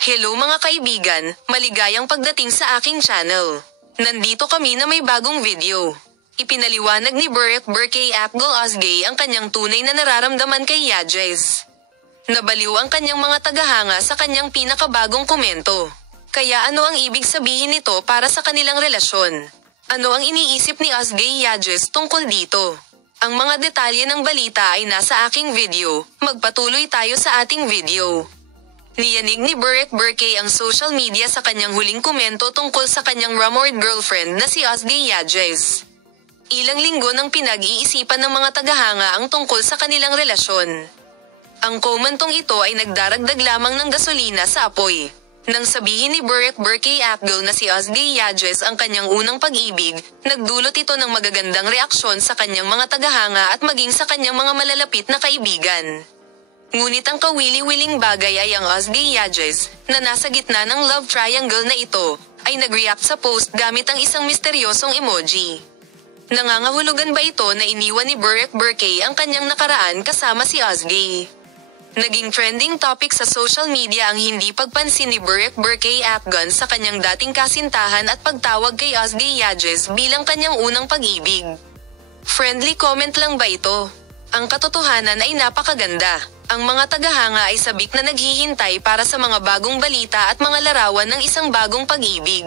Hello mga kaibigan, maligayang pagdating sa aking channel. Nandito kami na may bagong video. Ipinaliwanag ni Burek Burkay Apgol Osgay ang kanyang tunay na nararamdaman kay Yajez. Nabaliw ang kanyang mga tagahanga sa kanyang pinakabagong komento. Kaya ano ang ibig sabihin nito para sa kanilang relasyon? Ano ang iniisip ni Osgay Yajez tungkol dito? Ang mga detalye ng balita ay nasa aking video, magpatuloy tayo sa ating video. Niyanig ni Burek Burkay ang social media sa kanyang huling komento tungkol sa kanyang rumored girlfriend na si Osgay Yajez. Ilang linggo nang pinag-iisipan ng mga tagahanga ang tungkol sa kanilang relasyon. Ang komentong ito ay nagdaragdag lamang ng gasolina sa apoy. Nang sabihin ni Burek Burkay Apgol na si Osgay Yajez ang kanyang unang pag-ibig, nagdulot ito ng magagandang reaksyon sa kanyang mga tagahanga at maging sa kanyang mga malalapit na kaibigan. Ngunit ang kawili-wiling bagay ay ang Osgay Yajez, na nasa gitna ng love triangle na ito, ay nag-react sa post gamit ang isang misteryosong emoji. Nangangahulugan ba ito na iniwan ni Burek Burkay ang kanyang nakaraan kasama si Osgay? Naging trending topic sa social media ang hindi pagpansin ni Burek Burkay Apgol sa kanyang dating kasintahan at pagtawag kay Osgay Yajez bilang kanyang unang pag-ibig. Friendly comment lang ba ito? Ang katotohanan ay napakaganda. Ang mga tagahanga ay sabik na naghihintay para sa mga bagong balita at mga larawan ng isang bagong pag-ibig.